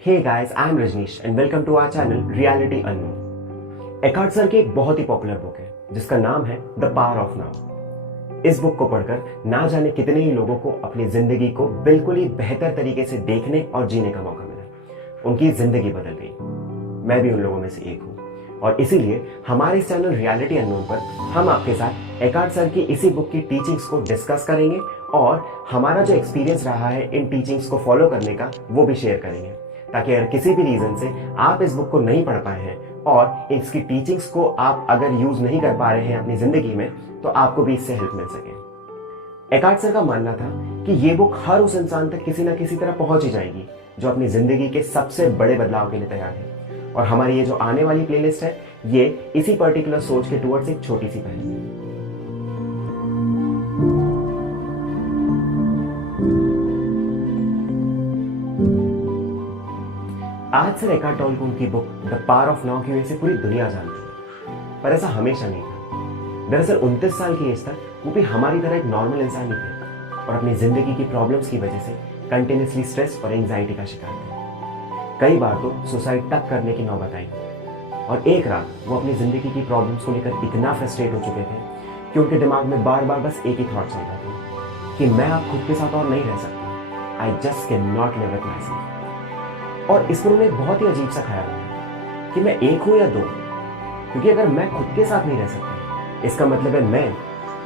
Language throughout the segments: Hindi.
Hey guys, I am Rajneesh and welcome to our channel reality unknown. Eckhart sir की एक बहुत ही पॉपुलर बुक है जिसका नाम है द पावर ऑफ नाउ। इस बुक को पढ़कर ना जाने कितने ही लोगों को अपनी जिंदगी को बिल्कुल ही बेहतर तरीके से देखने और जीने का मौका मिला। उनकी जिंदगी बदल गई। मैं भी उन लोगों में से एक हूं और इसीलिए हमारे इस चैनल रियलिटी अननोन पर हम आपके साथ एकार्ट सर की इसी बुक की टीचिंग्स को डिस्कस करेंगे और हमारा जो एक्सपीरियंस रहा है इन टीचिंग्स को फॉलो करने का वो भी शेयर करेंगे, ताकि अगर किसी भी रीजन से आप इस बुक को नहीं पढ़ पाए हैं और इसकी टीचिंग्स को आप अगर यूज नहीं कर पा रहे हैं अपनी जिंदगी में, तो आपको भी इससे हेल्प मिल सके। एकार्ट सर का मानना था कि ये बुक हर उस इंसान तक किसी ना किसी तरह पहुंच ही जाएगी जो अपनी जिंदगी के सबसे बड़े बदलाव के लिए तैयार है। और हमारी ये जो आने वाली प्लेलिस्ट है ये इसी पर्टिकुलर सोच के टुवर्ड्स एक छोटी सी पहल है। आज सर एकार्ट टोले को उनकी book the power of now की वजह से पूरी दुनिया जानती है, पर ऐसा हमेशा नहीं था। दरअसल 29 साल की एज तक वो भी हमारी तरह एक नॉर्मल इंसान ही थे और अपनी जिंदगी की प्रॉब्लम्स की वजह से कंटिन्यूसली स्ट्रेस और एंजाइटी का शिकार थे। कई बार तो सुसाइड तक करने की नौबत आई और एक रात वो अपनी जिंदगी की प्रॉब्लम्स को लेकर इतना फ्रस्ट्रेट हो चुके थे कि उनके दिमाग में बार बार बस एक ही थॉट चल रहा था कि मैं अब खुद के साथ और नहीं रह सकता। I just can not live with my self. और इस पर उन्हें एक बहुत ही अजीब सा ख्याल आया कि मैं एक हूं या दो, क्योंकि अगर मैं खुद के साथ नहीं रह सकता इसका मतलब है मैं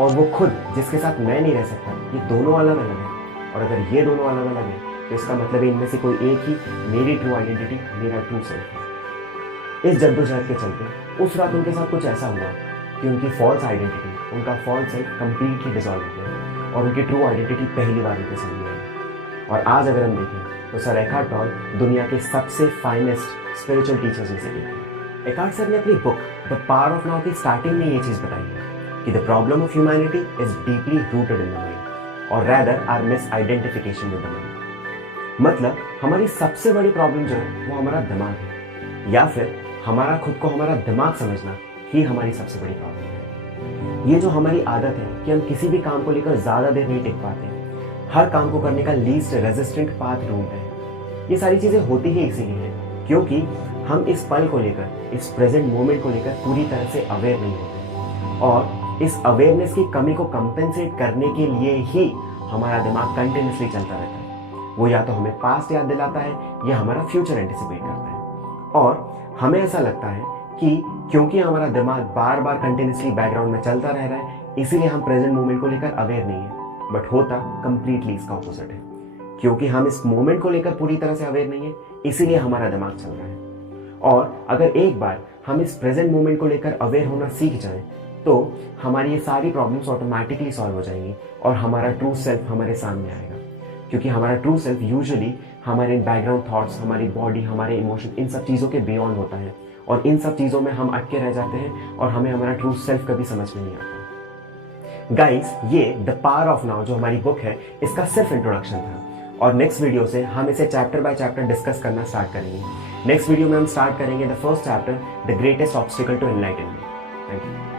और वो खुद जिसके साथ मैं नहीं रह सकता, ये दोनों अलग अलग है। और अगर ये दोनों अलग अलग है तो इसका मतलब है इनमें से कोई एक ही मेरी ट्रू आइडेंटिटी, मेरा ट्रू सेल्फ है। इस जद्दोजहद के चलते उस रात उनके साथ कुछ ऐसा हुआ कि उनकी फॉल्स आइडेंटिटी, उनका फॉल्स सेल्फ कंप्लीटली डिसॉल्व हो गया और उनकी ट्रू आइडेंटिटी पहली बार उनके सामने आई। और आज अगर हम देखें तो सर एकार्ट टोले दुनिया के सबसे फाइनेस्ट स्पिरिचुअल टीचर्स में से एक है। एकार्ट सर ने अपनी book the power of now की स्टार्टिंग में ये चीज बताई है कि the problem of humanity is deeply rooted in the mind और rather are misidentification with the mind. मतलब हमारी सबसे बड़ी प्रॉब्लम जो है वो हमारा दिमाग है, या फिर हमारा खुद को हमारा दिमाग समझना ही हमारी सबसे बड़ी प्रॉब्लम है। ये जो हमारी आदत है कि हम किसी भी काम को लेकर ज्यादा देर नहीं टिक पाते, हर काम को करने का लीस्ट रेजिस्टेंट पाथ ढूंढते हैं, ये सारी चीजें होती ही इसीलिए है क्योंकि हम इस पल को लेकर, इस प्रेजेंट मोमेंट को लेकर पूरी तरह से अवेयर नहीं होते और इस अवेयरनेस की कमी को कंपेंसेट करने के लिए ही हमारा दिमाग कंटिन्यूसली चलता रहता है। वो या तो हमें पास्ट याद दिलाता है या हमारा फ्यूचर एंटिसिपेट करता है। और हमें ऐसा लगता है कि क्योंकि हमारा दिमाग बार बार कंटिन्यूसली बैकग्राउंड में चलता रह रहा है इसीलिए हम प्रेजेंट मोमेंट को लेकर अवेयर नहीं है। बट होता कंप्लीटली इसका ऑपोजिट है, क्योंकि हम इस मोमेंट को लेकर पूरी तरह से अवेयर नहीं है इसीलिए हमारा दिमाग चल रहा है। और अगर एक बार हम इस प्रेजेंट मोमेंट को लेकर अवेयर होना सीख जाएं तो हमारी ये सारी प्रॉब्लम्स ऑटोमेटिकली सॉल्व हो जाएंगी और हमारा ट्रू सेल्फ हमारे सामने आएगा। क्योंकि हमारा ट्रू सेल्फ यूजुअली हमारे बैकग्राउंड थॉट्स, हमारी बॉडी, हमारे इमोशन, इन सब चीज़ों के बियॉन्ड होता है और इन सब चीज़ों में हम अटके रह जाते हैं और हमें हमारा ट्रू सेल्फ कभी समझ में नहीं आता। गाइस, ये द पावर ऑफ नाउ जो हमारी बुक है इसका सिर्फ इंट्रोडक्शन था और नेक्स्ट वीडियो से हम इसे चैप्टर बाय चैप्टर डिस्कस करना स्टार्ट करेंगे। नेक्स्ट वीडियो में हम स्टार्ट करेंगे the first chapter, the greatest obstacle to enlightenment. Thank you.